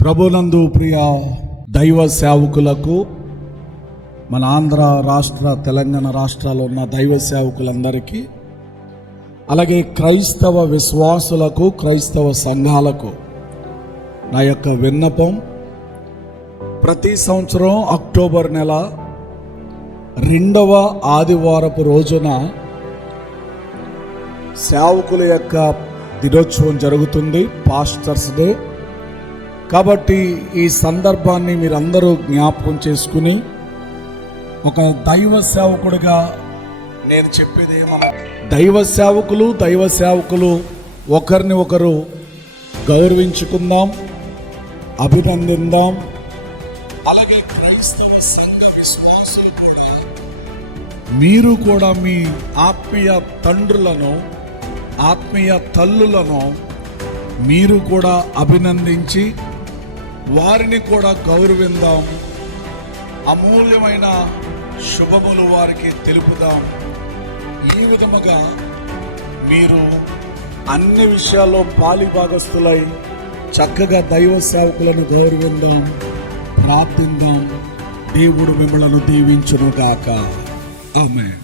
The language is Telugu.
ప్రభునందు ప్రియ దైవ సేవకులకు, మన ఆంధ్ర రాష్ట్ర, తెలంగాణ రాష్ట్రాల్లో ఉన్న దైవ సేవకులందరికీ, అలాగే క్రైస్తవ విశ్వాసులకు, క్రైస్తవ సంఘాలకు నా యొక్క విన్నపం, ప్రతి సంవత్సరం అక్టోబర్ నెల 2వ ఆదివారపు రోజున సేవకుల యొక్క దినోత్సవం జరుగుతుంది, పాస్టర్స్ డే. కాబట్టి ఈ సందర్భాన్ని మీరందరూ జ్ఞాపకం చేసుకుని, ఒక దైవ సేవకుడిగా నేను చెప్పేది ఏమన్నా, దైవ సేవకులు ఒకరిని ఒకరు గౌరవించుకుందాం, అభినందిద్దాం. అలాగే క్రైస్తవ సంఘ విశ్వాసులు కూడా, మీరు కూడా మీ ఆత్మీయ తండ్రులను, ఆత్మీయ తల్లులను మీరు కూడా అభినందించి వారిని కూడా గౌరవిద్దాం, అమూల్యమైన శుభములు వారికి తెలుపుదాం. ఈ విధముగా మీరు అన్ని విషయాల్లో పాలిభాగస్తులై చక్కగా దైవ సేవకులను గౌరవిద్దాం, ప్రార్థిద్దాం. దేవుడు మిమ్మలను దీవించును గాక. ఆమేన్.